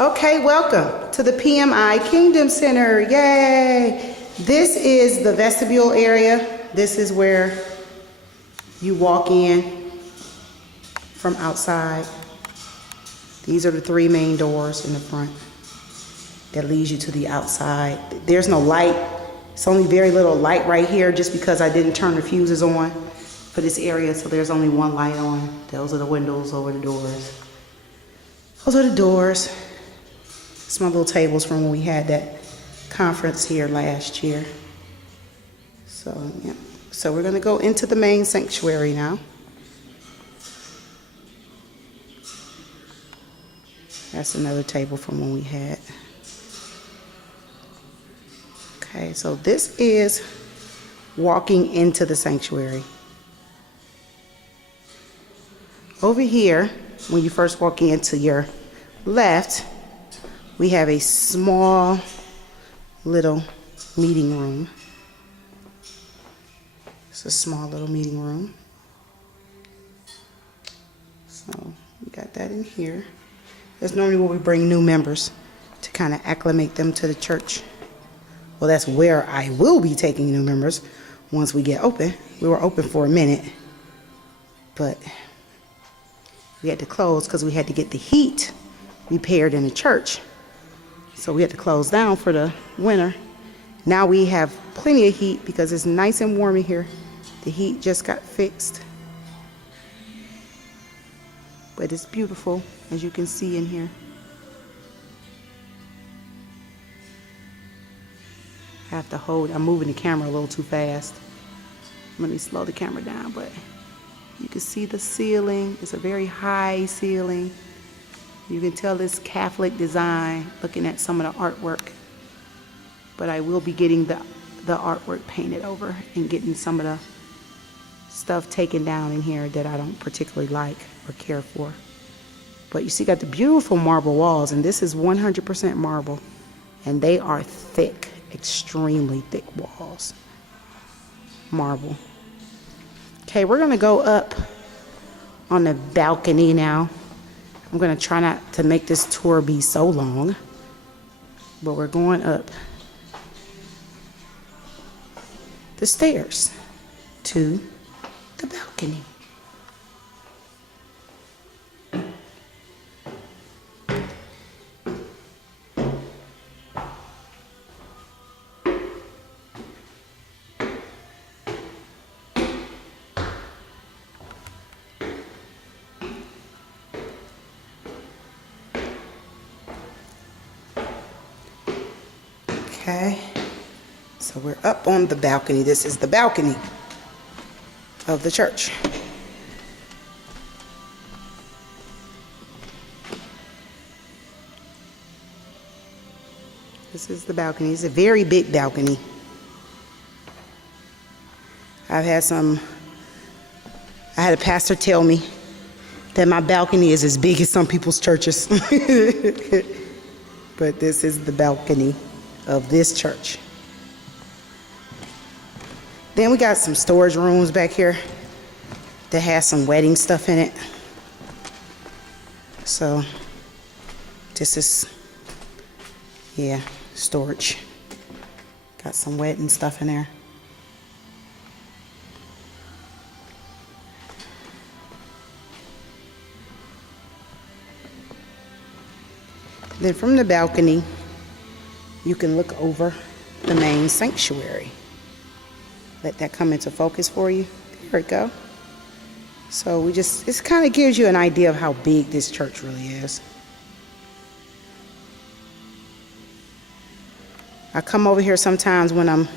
Okay, welcome to the PMI Kingdom Center. Yay! This is the vestibule area. This is where you walk in from outside. These are the three main doors in the front that leads you to the outside. There's no light. It's only very little light right here just because I didn't turn the fuses on for this area, so there's only one light on. Those are the windows over the doors. Those are the doors. It's my little tables from when we had that conference here last year. So, yeah. So we're gonna go into the main sanctuary now. That's another table from when we had. Okay, so this is walking into the sanctuary. Over here, when you first walk in to your left, we have a small little meeting room. It's a small little meeting room. So we got that in here. That's normally where we bring new members to kind of acclimate them to the church. Well, that's where I will be taking new members once we get open. We were open for a minute, but we had to close because we had to get the heat repaired in the church. So we had to close down for the winter. Now we have plenty of heat because it's nice and warm in here. The heat just got fixed. But it's beautiful, as you can see in here. I have to hold, I'm moving the camera a little too fast. Let me slow the camera down, but you can see the ceiling. It's a very high ceiling. You can tell it's Catholic design looking at some of the artwork. But I will be getting the artwork painted over and getting some of the stuff taken down in here that I don't particularly like or care for. But you see, got the beautiful marble walls, and this is 100% marble, and they are thick, extremely thick walls. Marble. Okay, we're gonna go up on the balcony now. I'm gonna try not to make this tour be so long, but we're going up the stairs to the balcony. Okay, so we're up on the balcony. This is the balcony of the church. This is the balcony. It's a very big balcony. I had a pastor tell me that my balcony is as big as some people's churches. But this is the balcony of this church. Then we got some storage rooms back here that has some wedding stuff in it. So this is, yeah, storage. Got some wedding stuff in there. Then from the balcony, you can look over the main sanctuary. Let that come into focus for you. There we go. So it kind of gives you an idea of how big this church really is. I come over here sometimes when I'm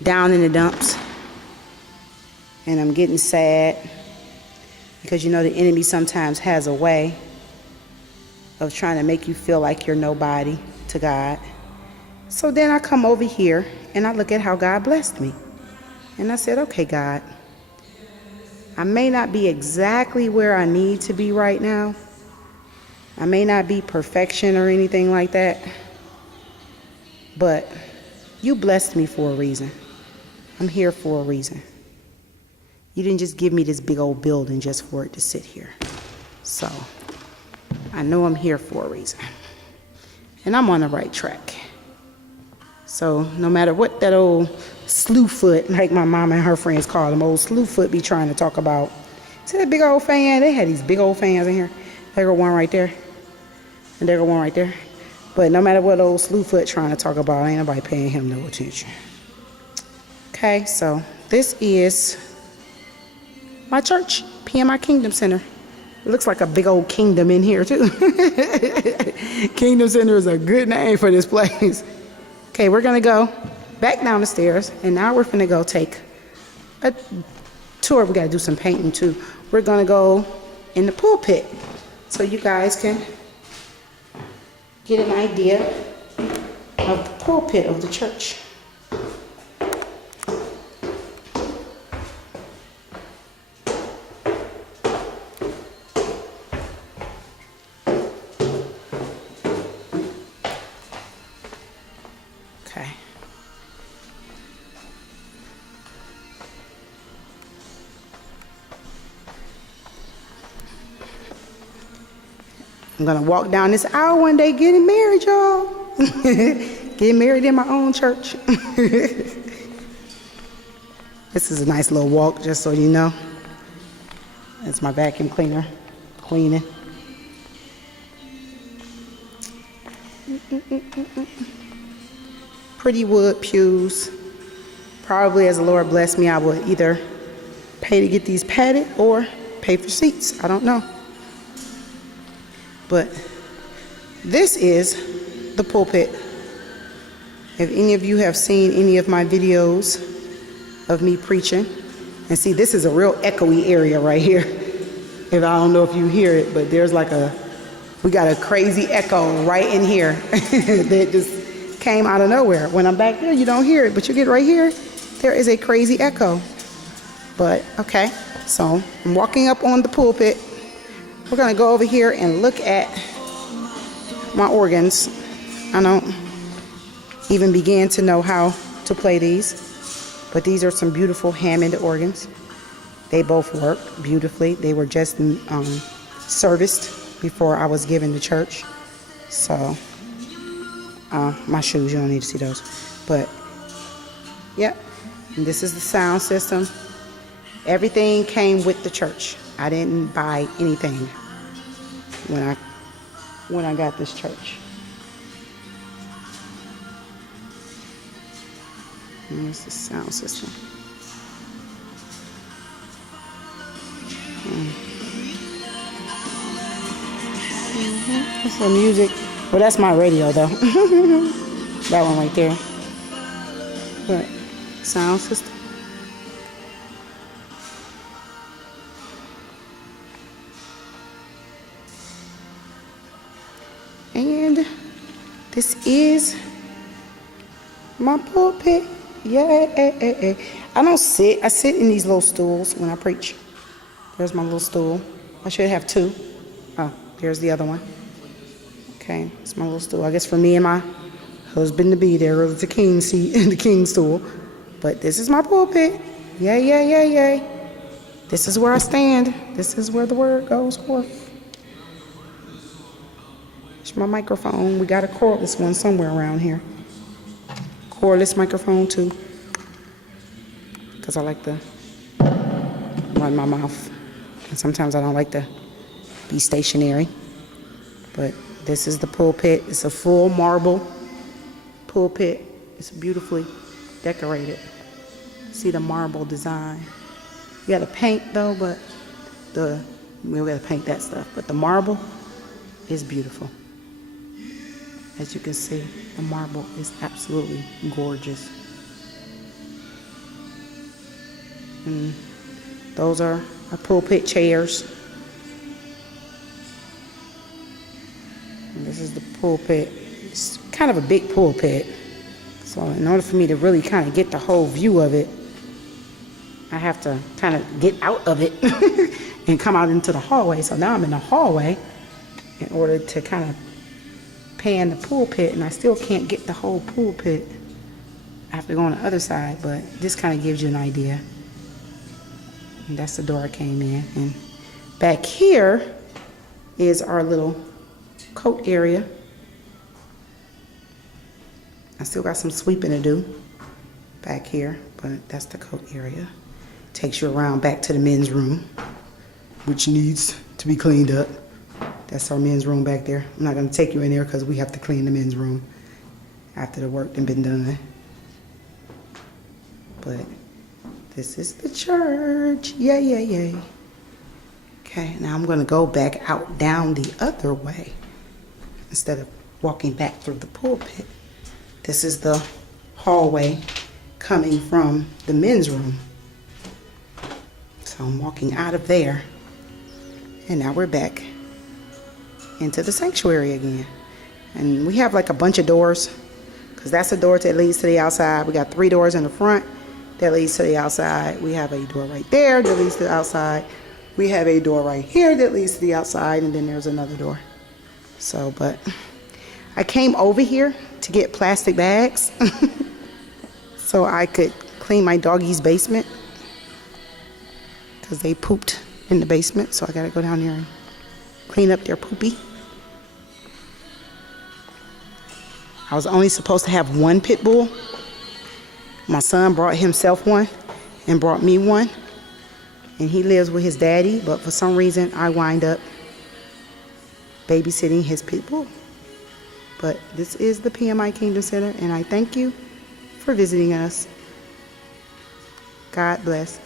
down in the dumps and I'm getting sad, because you know the enemy sometimes has a way of trying to make you feel like you're nobody to God. So then I come over here and I look at how God blessed me. And I said, okay, God, I may not be exactly where I need to be right now. I may not be perfection or anything like that. But you blessed me for a reason. I'm here for a reason. You didn't just give me this big old building just for it to sit here. So I know I'm here for a reason. And I'm on the right track. So no matter what that old slewfoot, like my mom and her friends call them, old slewfoot be trying to talk about. See that big old fan? They had these big old fans in here. There go one right there. And there go one right there. But no matter what old slewfoot trying to talk about, ain't nobody paying him no attention. Okay, so this is my church, PMI Kingdom Center. It looks like a big old kingdom in here too. Kingdom Center is a good name for this place. Okay, we're gonna go back down the stairs, and now we're gonna go take a tour. We gotta do some painting too. We're gonna go in the pulpit so you guys can get an idea of the pulpit of the church. Okay. I'm gonna walk down this aisle one day getting married, y'all. Getting married in my own church. This is a nice little walk, just so you know. That's my vacuum cleaner cleaning. Pretty wood pews. Probably as the Lord bless me, I would either pay to get these padded or pay for seats. I don't know. But this is the pulpit. If any of you have seen any of my videos of me preaching, and see, this is a real echoey area right here. If I don't know if you hear it, but there's like we got a crazy echo right in here that just came out of nowhere. When I'm back there, you don't hear it, but you get right here, there is a crazy echo. But okay, so I'm walking up on the pulpit. We're gonna go over here and look at my organs. I don't even begin to know how to play these, but these are some beautiful Hammond organs. They both work beautifully. They were just serviced before I was given to church. So, my shoes, you don't need to see those. But, yep, and this is the sound system. Everything came with the church. I didn't buy anything when I got this church. And here's the sound system. That's some music. Well, that's my radio though. That one right there. But sound system. And this is my pulpit. Yeah. I sit in these little stools when I preach. There's my little stool. I should have two. Oh, there's the other one. Okay, it's my little stool. I guess for me and my husband to be there was the king seat and the king stool. But this is my pulpit. Yay. This is where I stand. This is where the word goes forth. It's my microphone. We got a cordless one somewhere around here. Cordless microphone too. Because I like to run my mouth. And sometimes I don't like to be stationary. But this is the pulpit. It's a full marble pulpit. It's beautifully decorated. See the marble design. You gotta paint though, but we gotta paint that stuff. But the marble is beautiful. As you can see, the marble is absolutely gorgeous. And those are our pulpit chairs. And this is the pulpit. It's kind of a big pulpit. So in order for me to really kind of get the whole view of it, I have to kind of get out of it and come out into the hallway. So now I'm in the hallway in order to kind of pan the pulpit, and I still can't get the whole pulpit. I have to go on the other side, but this kind of gives you an idea. And that's the door I came in. And back here is our little coat area. I still got some sweeping to do back here, but that's the coat area. Takes you around back to the men's room, which needs to be cleaned up. That's our men's room back there. I'm not gonna take you in there because we have to clean the men's room after the work done been done. But this is the church. Yay, yay, yay. Okay, now I'm gonna go back out down the other way instead of walking back through the pulpit. This is the hallway coming from the men's room. So I'm walking out of there, and now we're back into the sanctuary again. And we have like a bunch of doors, because that's a door that leads to the outside. We got 3 doors in the front that leads to the outside. We have a door right there that leads to the outside. We have a door right here that leads to the outside, and then there's another door. So, but I came over here to get plastic bags so I could clean my doggies' basement, because they pooped in the basement. So I gotta go down there and clean up their poopy. I was only supposed to have 1 pit bull. My son brought himself one and brought me one, and he lives with his daddy, but for some reason I wind up babysitting his pit bull. But this is the PMI Kingdom Center, and I thank you for visiting us. God bless.